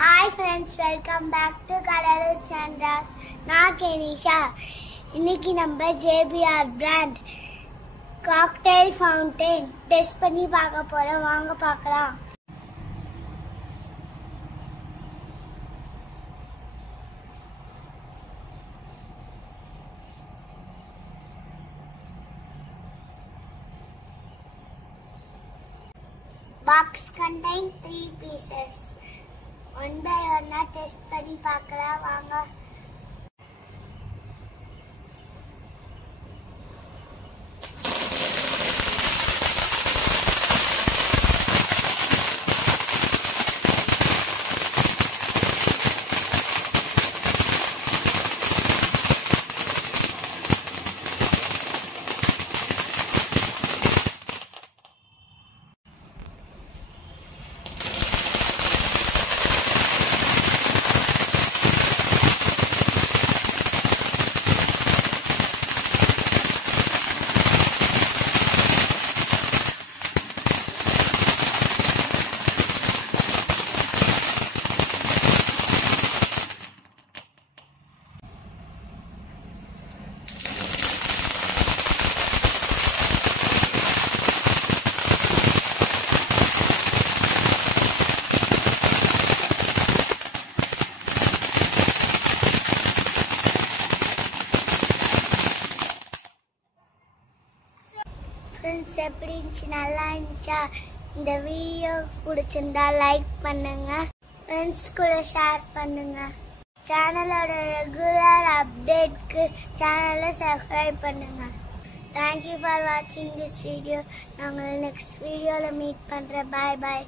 Hi friends, welcome back to Kadalur Chandras. நான் கேனிஷா. இன்னைக்கு நம்ம JBR brand cocktail fountain test பண்ணி பார்க்க போறோம். வாங்க பார்க்கலாம். Box contain 3 pieces. One by one test பண்ணி பார்க்கலாம் வாங்க. Friends, எப்படி இருந்துச்சு? நல்லா இருந்துச்சா? இந்த வீடியோ பிடிச்சிருந்தா லைக் பண்ணுங்க, ஃப்ரெண்ட்ஸ் கூட ஷேர் பண்ணுங்க. சேனலோட ரெகுலர் அப்டேட்க்கு சேனலை சப்ஸ்கிரைப் பண்ணுங்க. தேங்க்யூ ஃபார் வாட்சிங் திஸ் வீடியோ. நான் உங்களை நெக்ஸ்ட் வீடியோவில் மீட் பண்ணுறேன். பாய் பாய்.